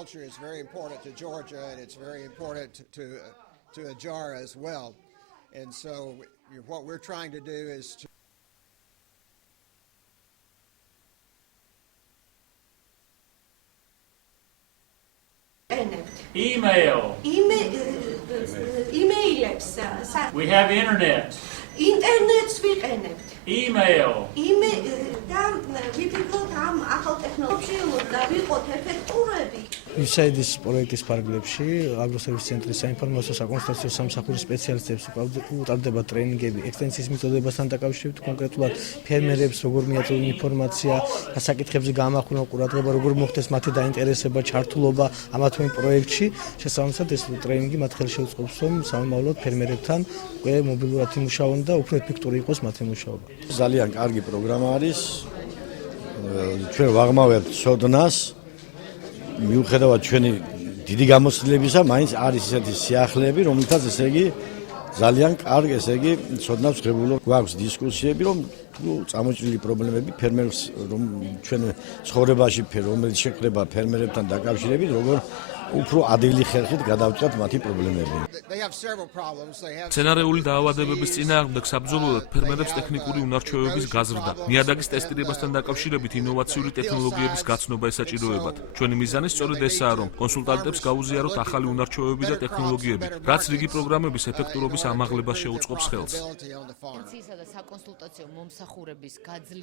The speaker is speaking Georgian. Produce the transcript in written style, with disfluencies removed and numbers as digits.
agriculture is very important to Georgia, and it's very important to Ajara as well. And so what we're trying to do is to emailებს We have internet. ინტერნეტს ვიყენებთ. Email. და ვიფიქროთ ამ ახალ ტექნოლოგიებში და ვიყოთ ეფექტურები. USAID-ის პროექტის ფარგლებში აგროსერვისის ცენტრის საინფორმაციო საკონსულტაციო სამსახურის სპეციალისტებს უკავდება ტრეინინგები ექსტენსიის მეთოდებასთან დაკავშირებით, კონკრეტულად ფერმერებს როგორ მიაწვდიან ინფორმაცია, საკითხებზე გამახვილა ყურადღება, როგორ მოხდეს მათი დაინტერესება, ჩართულობა ამა თუ იმ პროექტში. შესაბამისად, ეს ტრეინინგი მათ ხელს შეუწყობს, რომ სამომავლოდ ფერმერებთან უკვე მობილურად იმუშაონ და უფრო ეფექტური იყოს მათი მუშაობა. ძალიან კარგი პროგრამა არის. ჩვენ ვაღმავებთ სოდნას. მიუხედავად ჩვენი დიდი გამოცდილებისა, მაინც არის ისეთი სიახლეები, რომელთაც ესე იგი ძალიან კარგი, ესე იგი სოდნავს ღებულობ გვაქვს დისკუსიები, რომ წამოჭრილი პრობლემები ფერმერს რომ ჩვენ ცხოვრებაში რომელიც შეკრება ფერმერებთან დაკავშირებით, როგორ უფრო ადვილი ხერხით გადავწყვეტ მათი პრობლემები. სცენარეული დაავადებების წინააღმდეგ საბრძოლველად ფერმერებს ტექნიკური უნარჩვევების გაზრდა, ნიადაგის ტესტირებასთან დაკავშირებით ინოვაციური ტექნოლოგიების გაცნობა ესაჭიროებათ. ჩვენი მიზანი სწორედ ესაა, რომ კონსულტანტებს გაუზიაროთ ახალი უნარჩვევები და ტექნოლოგიები, რაც რიგი პროგრამების ეფექტურობის ამაღლებას შეუწყობს ხელს. და საკონსულტაციო მომსახურების გაძლიერება